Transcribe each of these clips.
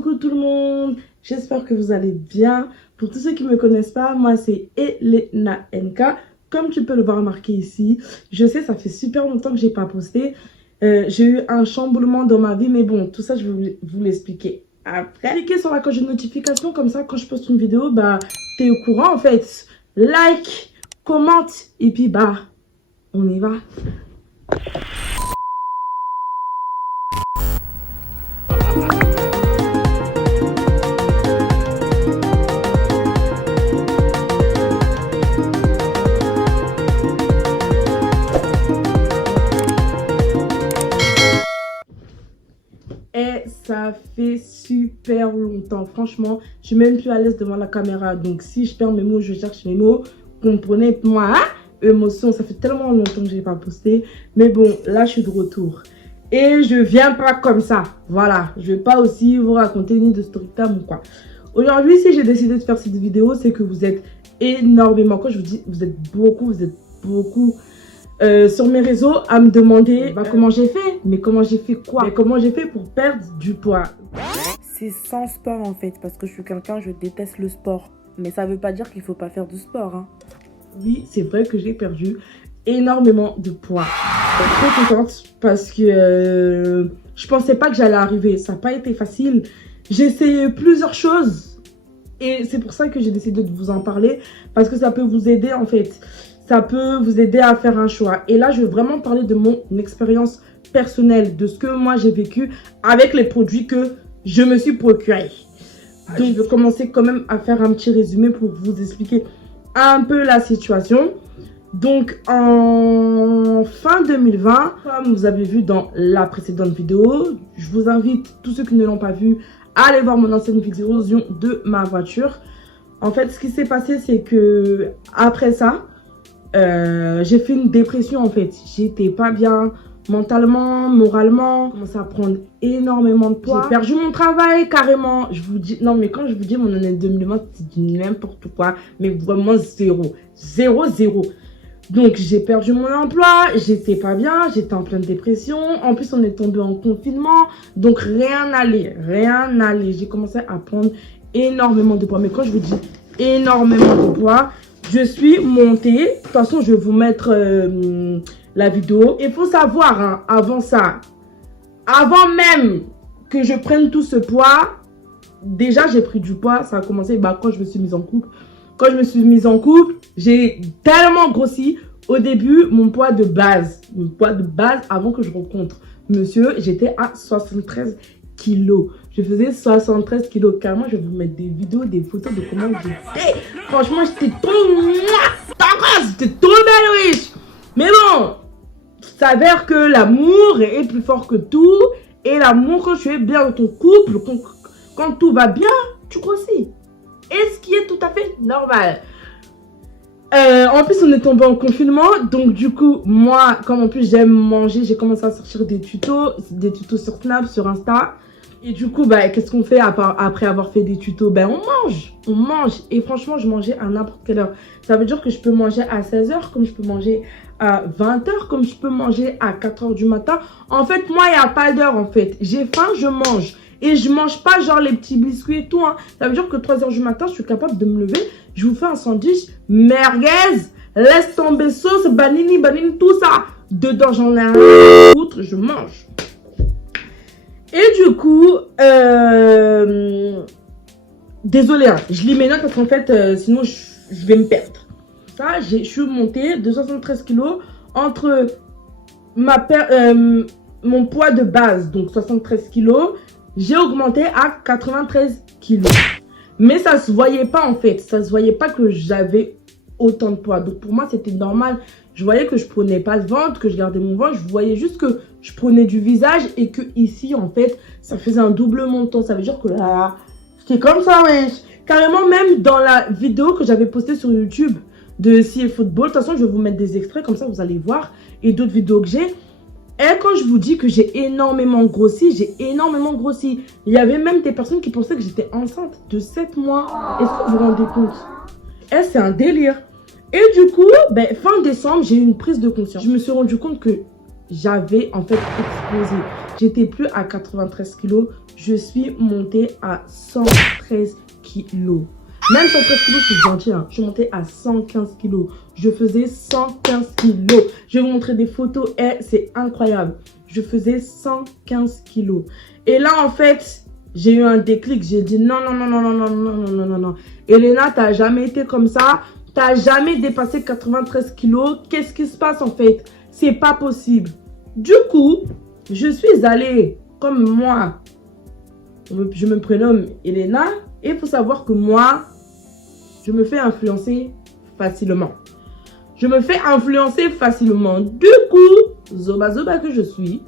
Coucou tout le monde, j'espère que vous allez bien. Pour tous ceux qui ne me connaissent pas, moi c'est Elena NK. Comme tu peux le voir marqué ici, je sais ça fait super longtemps que j'ai pas posté. J'ai eu un chamboulement dans ma vie, mais bon, tout ça je vais vous l'expliquer après. Cliquez sur la cloche de notification, comme ça quand je poste une vidéo, bah t'es au courant en fait. Like, commente et puis bah on y va. Et ça fait super longtemps, franchement, je suis même plus à l'aise devant la caméra. Donc si je perds mes mots, je cherche mes mots. Comprenez-moi, hein? Émotion, ça fait tellement longtemps que je n'ai pas posté. Mais bon, là je suis de retour. Et je viens pas comme ça, voilà. Je vais pas aussi vous raconter ni de story time ou quoi. Aujourd'hui, si j'ai décidé de faire cette vidéo, c'est que vous êtes énormément. Quand je vous dis, vous êtes beaucoup sur mes réseaux à me demander comment j'ai fait. Mais comment j'ai fait quoi? Mais comment j'ai fait pour perdre du poids? C'est sans sport en fait, parce que je suis quelqu'un, je déteste le sport. Mais ça veut pas dire qu'il faut pas faire du sport, hein. Oui, c'est vrai que j'ai perdu énormément de poids. Je suis trop contente parce que je pensais pas que j'allais arriver. Ça n'a pas été facile. J'ai essayé plusieurs choses et c'est pour ça que j'ai décidé de vous en parler, parce que ça peut vous aider en fait. Ça peut vous aider à faire un choix. Et là, je veux vraiment parler de mon expérience personnelle, de ce que moi j'ai vécu avec les produits que je me suis procurés. Donc, je vais commencer quand même à faire un petit résumé pour vous expliquer un peu la situation. Donc, en fin 2020, comme vous avez vu dans la précédente vidéo, je vous invite, tous ceux qui ne l'ont pas vu, à aller voir mon ancienne vidéo de ma voiture. En fait, ce qui s'est passé, c'est que après ça, j'ai fait une dépression en fait. J'étais pas bien mentalement, moralement. J'ai commencé à prendre énormément de poids. J'ai perdu mon travail carrément. Je vous dis, non mais quand je vous dis mon année 2020, c'est n'importe quoi. Mais vraiment zéro. Zéro. Donc j'ai perdu mon emploi, j'étais pas bien, j'étais en pleine dépression. En plus on est tombé en confinement. Donc rien n'allait. J'ai commencé à prendre énormément de poids. Mais quand je vous dis énormément de poids, je suis montée. De toute façon, je vais vous mettre la vidéo. Il faut savoir, hein, avant ça, avant même que je prenne tout ce poids, déjà, j'ai pris du poids. Ça a commencé quand je me suis mise en couple. Quand je me suis mise en couple, j'ai tellement grossi. Au début, mon poids de base, avant que je rencontre monsieur, j'étais à 73 kilos. Je faisais 73 kilos. Carrément, je vais vous mettre des vidéos, des photos de comment j'étais. Franchement, j'étais trop belle, riche. Mais bon, il s'avère que l'amour est plus fort que tout. Et l'amour, quand tu es bien dans ton couple, quand tout va bien, tu grossis. Et ce qui est tout à fait normal. En plus, on est tombé en confinement. Donc, du coup, moi, comme en plus j'aime manger, j'ai commencé à sortir des tutos sur Snap, sur Insta. Et du coup, qu'est-ce qu'on fait après avoir fait des tutos? On mange. Et franchement, je mangeais à n'importe quelle heure. Ça veut dire que je peux manger à 16 h, comme je peux manger à 20 h, comme je peux manger à 4 h du matin. En fait, moi, il n'y a pas d'heure, en fait. J'ai faim, je mange. Et je mange pas genre les petits biscuits et tout, hein. Ça veut dire que 3 h du matin, je suis capable de me lever. Je vous fais un sandwich merguez. Laisse tomber sauce, banini, tout ça. Dedans, j'en ai un autre, je mange. Et du coup, désolé, hein, je lis mes notes parce qu'en fait, sinon je vais me perdre. Ça, je suis montée de 73 kilos entre mon poids de base, donc 73 kilos. J'ai augmenté à 93 kilos. Mais ça se voyait pas en fait. Ça se voyait pas que j'avais autant de poids. Donc pour moi, c'était normal. Je voyais que je prenais pas le ventre, que je gardais mon ventre. Je voyais juste que je prenais du visage et que ici, en fait, ça faisait un double montant. Ça veut dire que là, j'étais comme ça, wesh. Carrément, même dans la vidéo que j'avais postée sur YouTube de CA Football. De toute façon, je vais vous mettre des extraits, comme ça, vous allez voir. Et d'autres vidéos que j'ai. Et quand je vous dis que j'ai énormément grossi, Il y avait même des personnes qui pensaient que j'étais enceinte de 7 mois. Est-ce que vous vous rendez compte? Et c'est un délire. Et du coup, fin décembre, j'ai eu une prise de conscience. Je me suis rendu compte que j'avais en fait explosé. J'étais plus à 93 kilos, je suis montée à 113 kilos. Même 113 kilos, je suis gentille, hein. Je suis montée à 115 kilos. Je faisais 115 kilos. Je vais vous montrer des photos, c'est incroyable. Je faisais 115 kilos. Et là, en fait, j'ai eu un déclic. J'ai dit non, non, non, non, non, non, non, non, non, non, non. Elena, t'as jamais été comme ça. T'as jamais dépassé 93 kilos. Qu'est-ce qui se passe en fait? C'est pas possible. Du coup, je suis allée, comme moi, je me prénomme Elena. Et il faut savoir que moi, je me fais influencer facilement. Je me fais influencer facilement. Du coup, zoba zoba que je suis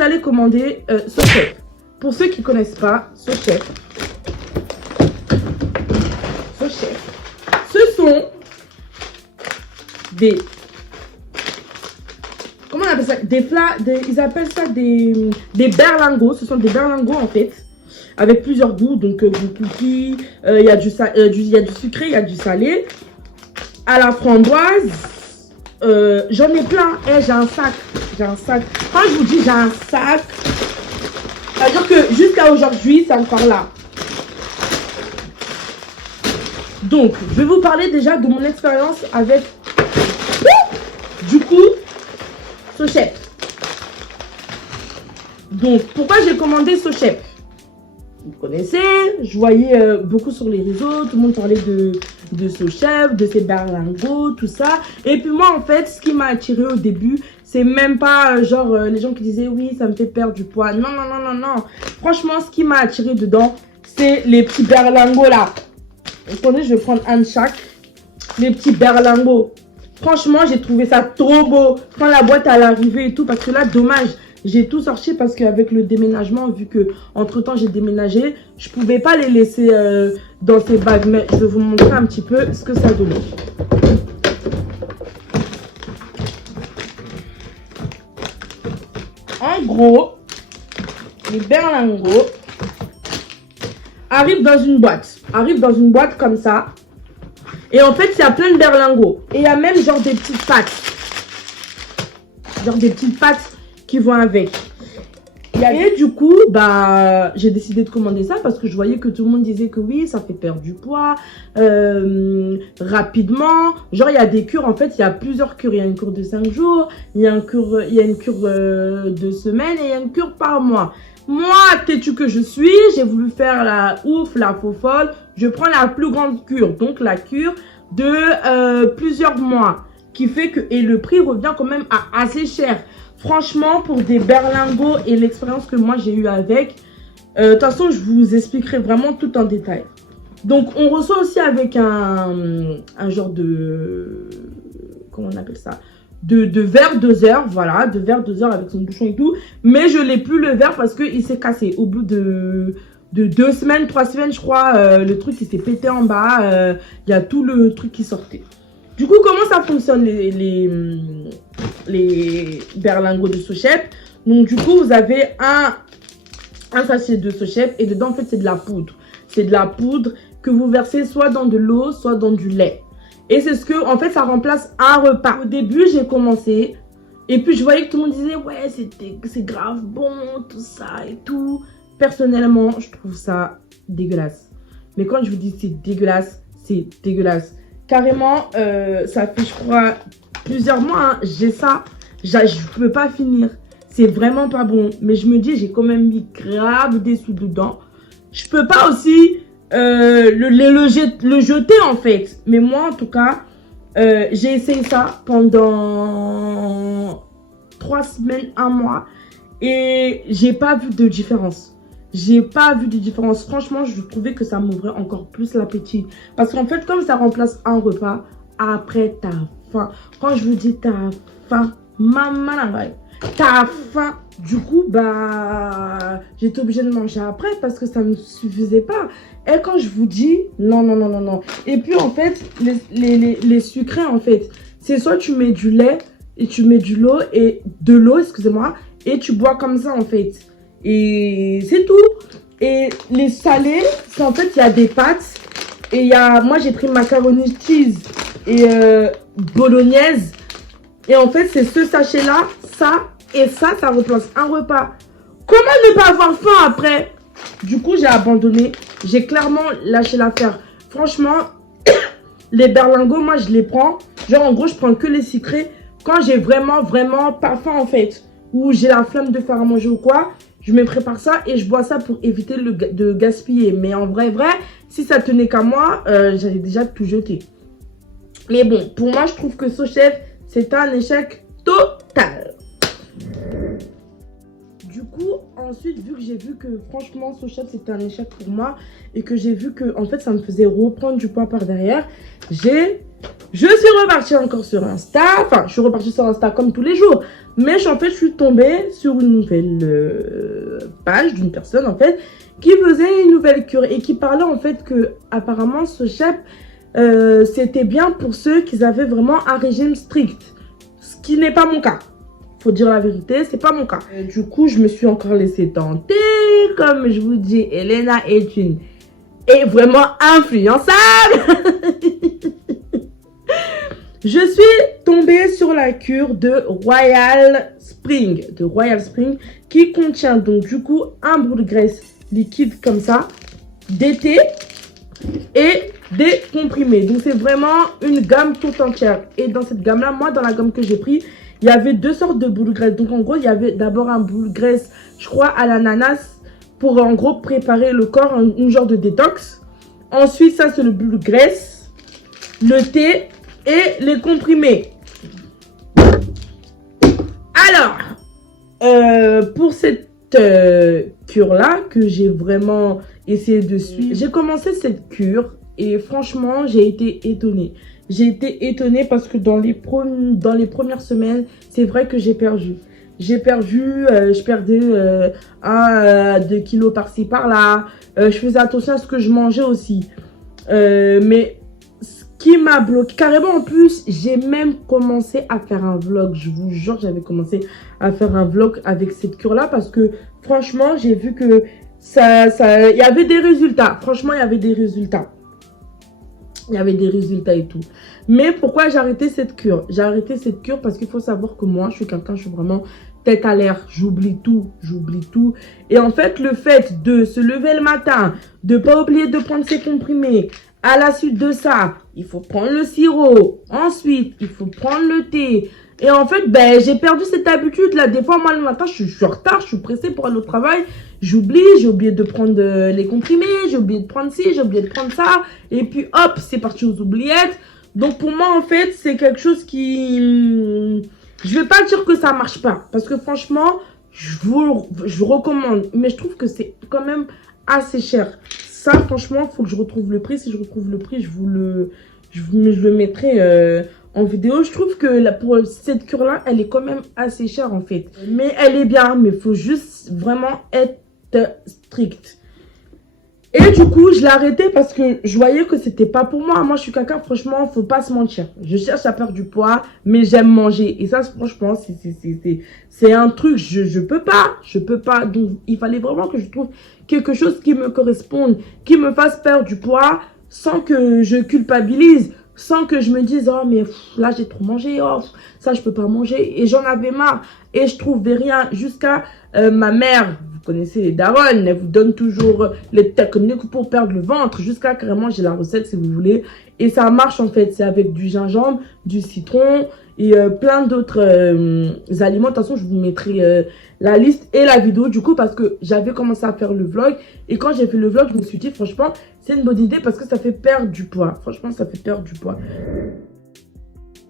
allée commander SoChef. Pour ceux qui ne connaissent pas, SoChef. Ce sont des... Comment on appelle ça? Ils appellent ça des berlingots. Ce sont des berlingots en fait. Avec plusieurs goûts. Donc goût cookie. Il y a du sucré, il y a du salé. À la framboise. J'en ai plein. J'ai un sac. Quand je vous dis j'ai un sac, c'est-à-dire que jusqu'à aujourd'hui, c'est encore là. Donc, je vais vous parler déjà de mon expérience avec, du coup, SoChef. Donc, pourquoi j'ai commandé SoChef? Vous connaissez, je voyais beaucoup sur les réseaux, tout le monde parlait de SoChef, de ses berlingots, tout ça. Et puis moi, en fait, ce qui m'a attiré au début, c'est même pas genre les gens qui disaient oui, ça me fait perdre du poids. Non, non, non, non, non. Franchement, ce qui m'a attiré dedans, c'est les petits berlingots là. Attendez, je vais prendre un de chaque. Les petits berlingots. Franchement, j'ai trouvé ça trop beau. Quand la boîte à l'arrivée et tout, parce que là, dommage. J'ai tout sorti parce qu'avec le déménagement, vu que entre temps j'ai déménagé, je pouvais pas les laisser dans ces bagues. Mais je vais vous montrer un petit peu ce que ça donne. En gros, les berlingots arrivent dans une boîte comme ça. Et en fait, il y a plein de berlingots. Et il y a même genre des petites pâtes. Qui vont avec. Et du coup, bah, j'ai décidé de commander ça parce que je voyais que tout le monde disait que oui, ça fait perdre du poids rapidement. Genre, il y a des cures, en fait, il y a plusieurs cures. Il y a une cure de 5 jours, il y a une cure de semaine et il y a une cure par mois. Moi, têtue que je suis, j'ai voulu faire la ouf, la faux folle. Je prends la plus grande cure, donc la cure de plusieurs mois. Qui fait que, et le prix revient quand même à assez cher. Franchement, pour des berlingots et l'expérience que moi j'ai eu avec, de toute façon, je vous expliquerai vraiment tout en détail. Donc, on reçoit aussi avec un genre de... Comment on appelle ça? De verre 2 heures, voilà, de verre 2 heures avec son bouchon et tout. Mais je n'ai plus le verre parce qu'il s'est cassé. Au bout de 2 semaines, 3 semaines, je crois, le truc il s'est pété en bas. Il y a tout le truc qui sortait. Du coup, comment ça fonctionne les berlingots de SoChef? Donc, du coup, vous avez un sachet de SoChef et dedans, en fait, c'est de la poudre. C'est de la poudre que vous versez soit dans de l'eau, soit dans du lait. Et c'est ce que, en fait, ça remplace un repas. Au début, j'ai commencé et puis je voyais que tout le monde disait, ouais, c'est grave bon, tout ça et tout. Personnellement, je trouve ça dégueulasse. Mais quand je vous dis c'est dégueulasse, c'est dégueulasse. Carrément, ça fait, je crois, plusieurs mois, hein, j'ai ça. Je peux pas finir. C'est vraiment pas bon. Mais je me dis, j'ai quand même mis grave des sous dedans. Je peux pas aussi le jeter, en fait. Mais moi, en tout cas, j'ai essayé ça pendant 3 semaines, 1 mois. Et j'ai pas vu de différence. Franchement, je trouvais que ça m'ouvrait encore plus l'appétit. Parce qu'en fait, comme ça remplace un repas, après, t'as faim. Quand je vous dis t'as faim, maman, t'as faim. Du coup, bah, j'étais obligée de manger après parce que ça ne me suffisait pas. Et quand je vous dis, non, non, non, non, non. Et puis, en fait, les sucrés, en fait, c'est soit tu mets du lait et tu mets de l'eau, excusez-moi, et tu bois comme ça, en fait. Et c'est tout. Et les salés, c'est en fait, il y a des pâtes. Et il y a, moi j'ai pris macaroni cheese et bolognaise. Et en fait, c'est ce sachet-là, ça Et ça remplace un repas. Comment ne pas avoir faim après? Du coup, j'ai abandonné. J'ai clairement lâché l'affaire. Franchement, les berlingots, moi, je les prends. Genre, en gros, je prends que les sucrés quand j'ai vraiment pas faim, en fait. Ou j'ai la flemme de faire à manger ou quoi. Je me prépare ça et je bois ça pour éviter de gaspiller. Mais en vrai, si ça tenait qu'à moi, j'allais déjà tout jeter. Mais bon, pour moi, je trouve que SoChef, c'est un échec total. Du coup, ensuite, vu que j'ai vu que franchement, SoChef, c'était un échec pour moi et que j'ai vu que en fait, ça me faisait reprendre du poids par derrière, je suis repartie encore sur Insta. Enfin, je suis repartie sur Insta comme tous les jours. Mais en fait, je suis tombée sur une nouvelle page d'une personne, en fait, qui faisait une nouvelle cure et qui parlait, en fait, que apparemment, SoChef, c'était bien pour ceux qui avaient vraiment un régime strict. Ce qui n'est pas mon cas. Faut dire la vérité, c'est pas mon cas. Du coup, je me suis encore laissée tenter. Comme je vous dis, Elena est vraiment influençable. Je suis tombée sur la cure de Royal Spring. Qui contient donc du coup un bout de graisse liquide comme ça, d'été et des comprimés. Donc c'est vraiment une gamme toute entière. Et dans cette gamme-là, moi dans la gamme que j'ai pris, il y avait deux sortes de boules de graisse. Donc en gros, il y avait d'abord un boule de graisse, je crois, à l'ananas pour en gros préparer le corps, une genre de détox. Ensuite, ça c'est le boule de graisse, le thé et les comprimés. Alors, pour cette cure-là que j'ai vraiment essayé de suivre, j'ai commencé cette cure et franchement, j'ai été étonnée. J'ai été étonnée parce que dans les premières semaines, c'est vrai que j'ai perdu. Je perdais 2 kilos par-ci, par-là. Je faisais attention à ce que je mangeais aussi. Mais ce qui m'a bloqué, carrément en plus, j'ai même commencé à faire un vlog. Je vous jure, j'avais commencé à faire un vlog avec cette cure-là parce que franchement, j'ai vu que il y avait des résultats. Franchement, il y avait des résultats. Il y avait des résultats et tout. Mais pourquoi j'ai arrêté cette cure? J'ai arrêté cette cure parce qu'il faut savoir que moi, je suis vraiment tête à l'air. J'oublie tout. Et en fait, le fait de se lever le matin, de pas oublier de prendre ses comprimés, à la suite de ça, il faut prendre le sirop. Ensuite, il faut prendre le thé. Et en fait, j'ai perdu cette habitude-là. Des fois, moi, le matin, je suis en retard, je suis pressée pour aller au travail. J'oublie, j'ai oublié de prendre les comprimés, j'ai oublié de prendre ci, j'ai oublié de prendre ça. Et puis, hop, c'est parti aux oubliettes. Donc, pour moi, en fait, c'est quelque chose qui... Je vais pas dire que ça marche pas. Parce que franchement, je recommande. Mais je trouve que c'est quand même assez cher. Ça, franchement, il faut que je retrouve le prix. Si je retrouve le prix, je le mettrai en vidéo. Je trouve que pour cette cure-là, elle est quand même assez chère, en fait. Mais elle est bien, mais il faut juste vraiment être strict. Et du coup, je l'ai arrêté parce que je voyais que c'était pas pour moi. Moi, je suis quelqu'un, franchement, faut pas se mentir. Je cherche à perdre du poids, mais j'aime manger. Et ça, franchement, c'est un truc, je peux pas. Donc, il fallait vraiment que je trouve quelque chose qui me corresponde, qui me fasse perdre du poids sans que je culpabilise, sans que je me dise, oh, mais là, j'ai trop mangé, oh, ça, je peux pas manger. Et j'en avais marre. Et je trouvais rien jusqu'à ma mère. Vous connaissez les daronnes, elles vous donnent toujours les techniques pour perdre le ventre. Jusqu'à carrément, j'ai la recette si vous voulez. Et ça marche en fait. C'est avec du gingembre, du citron et plein d'autres aliments. De toute façon, je vous mettrai la liste et la vidéo du coup parce que j'avais commencé à faire le vlog. Et quand j'ai fait le vlog, je me suis dit franchement, c'est une bonne idée parce que ça fait perdre du poids. Franchement, ça fait perdre du poids.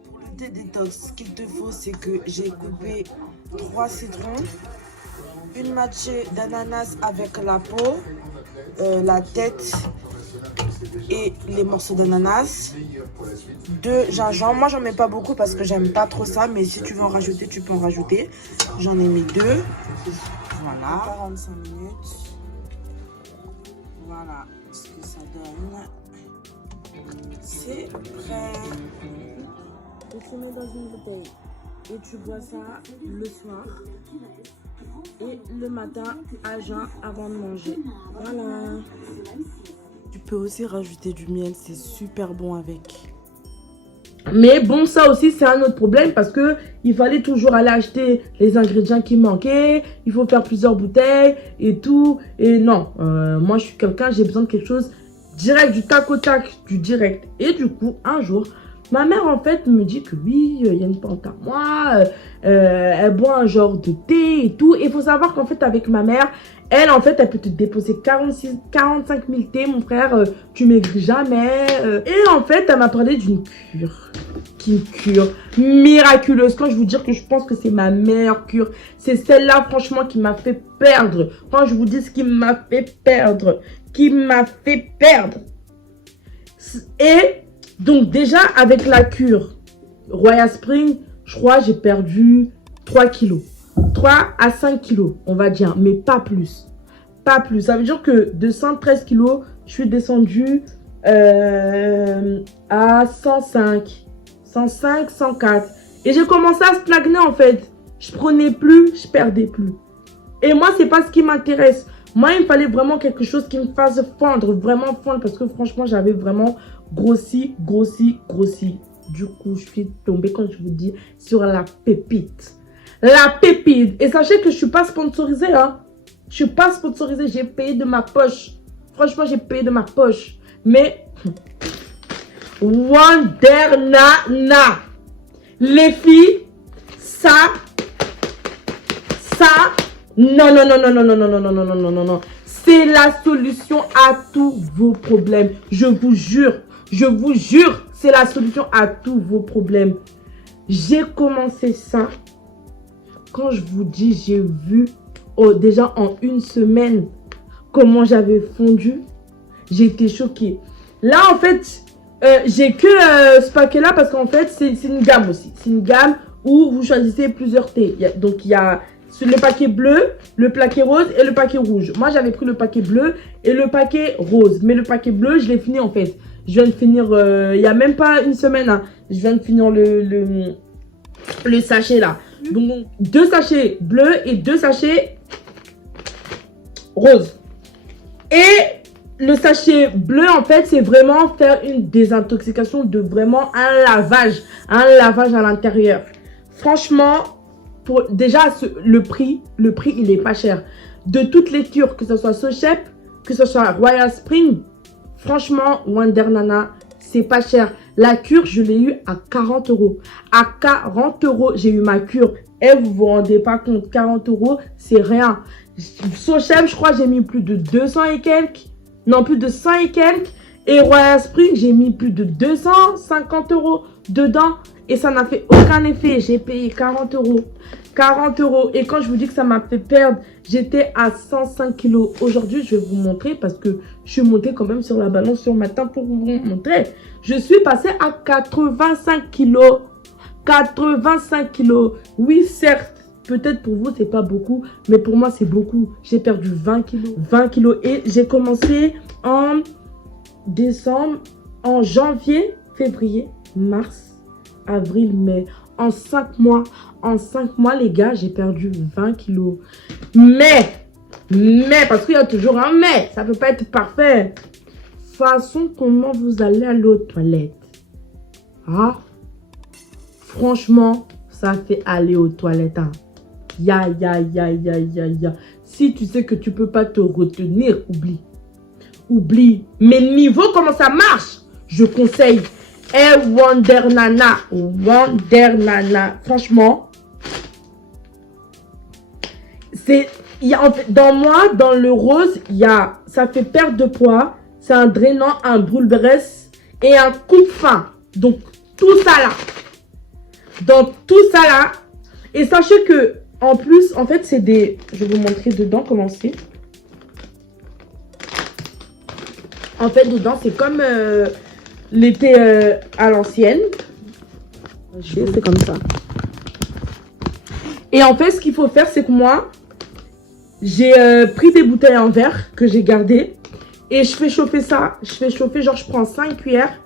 Pour le thé détox, ce qu'il te faut, c'est que j'ai coupé 3 citrons, une moitié d'ananas avec la peau, la tête et les morceaux d'ananas, 2 gingembre. Moi, j'en mets pas beaucoup parce que j'aime pas trop ça, mais si tu veux en rajouter, tu peux en rajouter. J'en ai mis 2. Voilà. 45 minutes. Voilà ce que ça donne. C'est prêt. Et tu mets dans une bouteille. Et tu bois ça le soir et le matin à jeun avant de manger. Voilà. Tu peux aussi rajouter du miel, c'est super bon avec. Mais bon, ça aussi, c'est un autre problème parce que il fallait toujours aller acheter les ingrédients qui manquaient. Il faut faire plusieurs bouteilles et tout. Et non, moi, je suis quelqu'un, j'ai besoin de quelque chose direct, du tac au tac, du direct. Et du coup, un jour, ma mère, en fait, me dit que oui, il y a une tante à moi, elle boit un genre de thé et tout. Et il faut savoir qu'en fait, avec ma mère, elle, en fait, elle peut te déposer 45 000 thés, mon frère, tu maigris jamais. Et en fait, elle m'a parlé d'une cure. Une cure miraculeuse. Quand je vous dis que je pense que c'est ma meilleure cure, c'est celle-là, franchement, qui m'a fait perdre. Quand je vous dis ce qui m'a fait perdre, Et donc, déjà, avec la cure Royal Spring, je crois j'ai perdu 3 kilos. 3 à 5 kilos, on va dire, mais pas plus. Pas plus. Ça veut dire que de 113 kilos, je suis descendue à 105. 105, 104. Et j'ai commencé à stagner en fait. Je prenais plus, je perdais plus. Et moi, c'est pas ce qui m'intéresse. Moi, il me fallait vraiment quelque chose qui me fasse fondre, vraiment fondre. Parce que franchement, j'avais vraiment grossi. Du coup, je suis tombée, quand je vous dis, sur la pépite. La pépite. Et sachez que je suis pas sponsorisée, hein. Je suis pas sponsorisée, j'ai payé de ma poche. Franchement, j'ai payé de ma poche. Mais Wonder Nana. Les filles, non. C'est la solution à tous vos problèmes. Je vous jure, c'est la solution à tous vos problèmes. J'ai commencé ça. Quand je vous dis, j'ai vu déjà en une semaine comment j'avais fondu. J'ai été choquée. Là, en fait, j'ai que ce paquet-là parce qu'en fait, c'est une gamme aussi. C'est une gamme où vous choisissez plusieurs thés. Donc, il y a le paquet bleu, le paquet rose et le paquet rouge. Moi, j'avais pris le paquet bleu et le paquet rose. Mais le paquet bleu, je l'ai fini en fait. Je viens de finir, il n'y a même pas une semaine. Hein. Je viens de finir le sachet là. Donc, 2 sachets bleus et 2 sachets roses. Et le sachet bleu, en fait, c'est vraiment faire une désintoxication de vraiment un lavage à l'intérieur. Franchement, déjà, le prix, il est pas cher. De toutes les cures, que ce soit Sochep, que ce soit Royal Spring, franchement, Wonder Nana, c'est pas cher. La cure, je l'ai eu à 40 €. À 40 €, j'ai eu ma cure. Et vous vous rendez pas compte, 40 €, c'est rien. Sochep, je crois, j'ai mis plus de 200 et quelques. Non, plus de 100 et quelques. Et Royal Spring, j'ai mis plus de 250 € dedans. Et ça n'a fait aucun effet. J'ai payé 40 €. 40 €. Et quand je vous dis que ça m'a fait perdre, j'étais à 105 kilos. Aujourd'hui, je vais vous montrer parce que je suis montée quand même sur la balance sur matin pour vous montrer. Je suis passée à 85 kilos. 85 kilos. Oui, certes. Peut-être pour vous, c'est pas beaucoup, mais pour moi, c'est beaucoup. J'ai perdu 20 kilos. 20 kilos. Et j'ai commencé en décembre, en janvier, février, mars, avril, mai. En 5 mois, les gars, j'ai perdu 20 kilos. Mais, parce qu'il y a toujours un mais. Ça peut pas être parfait. Façon, comment vous allez aller aux toilettes? Ah, franchement, ça fait aller aux toilettes, hein. Ya. Si tu sais que tu peux pas te retenir, oublie. Mais niveau comment ça marche, je conseille Wonder Nana. Franchement, dans le rose, ça fait perdre de poids, c'est un drainant, un brûle-graisse et un coupe-faim. Donc tout ça là. Et sachez que en plus, en fait, c'est des... Je vais vous montrer dedans comment c'est. En fait, dedans, c'est comme l'été à l'ancienne. C'est comme ça. Et en fait, ce qu'il faut faire, c'est que moi, j'ai pris des bouteilles en verre que j'ai gardées. Et je fais chauffer ça. Genre, je prends 5 cuillères.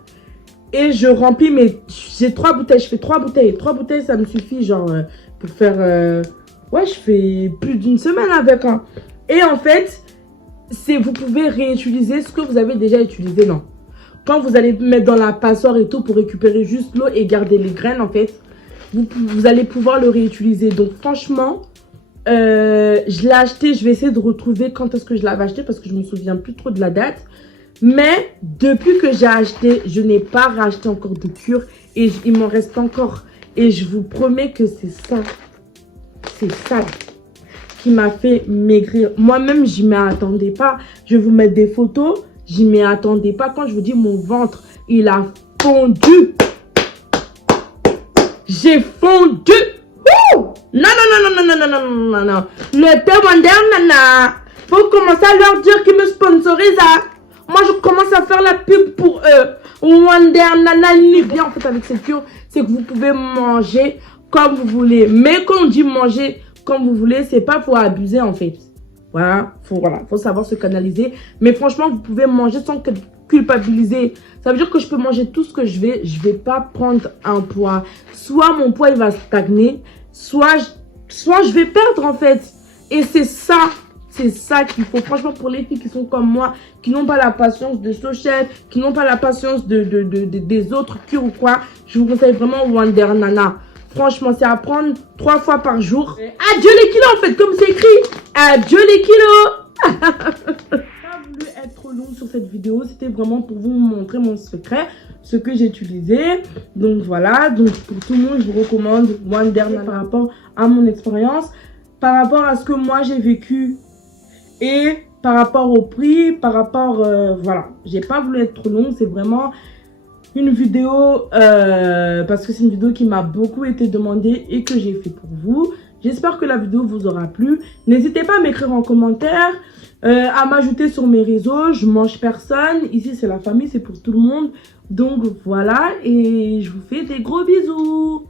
Et je remplis mes... J'ai 3 bouteilles. Je fais 3 bouteilles. 3 bouteilles, ça me suffit, genre, pour faire... Ouais, je fais plus d'une semaine avec. Hein. Et en fait, vous pouvez réutiliser ce que vous avez déjà utilisé. Non. quand vous allez mettre dans la passoire et tout pour récupérer juste l'eau et garder les graines, en fait, vous allez pouvoir le réutiliser. Donc, franchement, je l'ai acheté. Je vais essayer de retrouver quand est-ce que je l'avais acheté parce que je ne me souviens plus trop de la date. Mais depuis que j'ai acheté, je n'ai pas racheté encore de cure et il m'en reste encore. Et je vous promets que c'est ça qui m'a fait maigrir. Moi-même, je m'y attendais pas. Je vais vous mettre des photos. Je m'y attendais pas. Quand je vous dis mon ventre, il a fondu. J'ai fondu. Ouh! Non, non, non, non, non, non, non, non, non, non. Le thé Wonder Nana. Faut commencer à leur dire qu'ils me sponsorisent. Hein. Moi, je commence à faire la pub pour eux. Wonder Nana, bien en fait avec cette cure, c'est que vous pouvez manger comme vous voulez. Mais quand on dit manger comme vous voulez, c'est pas pour abuser en fait. Voilà, faut savoir se canaliser. Mais franchement, vous pouvez manger sans culpabiliser. Ça veut dire que je peux manger tout ce que je vais pas prendre un poids. Soit mon poids il va stagner, soit je vais perdre en fait. Et c'est ça qu'il faut. Franchement, pour les filles qui sont comme moi, qui n'ont pas la patience de Sochette, qui n'ont pas la patience des autres cures ou quoi, je vous conseille vraiment Wonder Nana. Franchement, c'est à prendre 3 fois par jour. Adieu les kilos en fait, comme c'est écrit. Adieu les kilos. J'ai pas voulu être trop long sur cette vidéo. C'était vraiment pour vous montrer mon secret, ce que j'ai utilisé. Donc voilà, donc pour tout le monde, je vous recommande Wonder Nana par rapport à mon expérience, par rapport à ce que moi j'ai vécu. Et par rapport au prix, par rapport, voilà, j'ai pas voulu être trop long, c'est vraiment une vidéo, parce que c'est une vidéo qui m'a beaucoup été demandée et que j'ai fait pour vous. J'espère que la vidéo vous aura plu. N'hésitez pas à m'écrire en commentaire, à m'ajouter sur mes réseaux, je mange personne, ici c'est la famille, c'est pour tout le monde. Donc voilà, et je vous fais des gros bisous.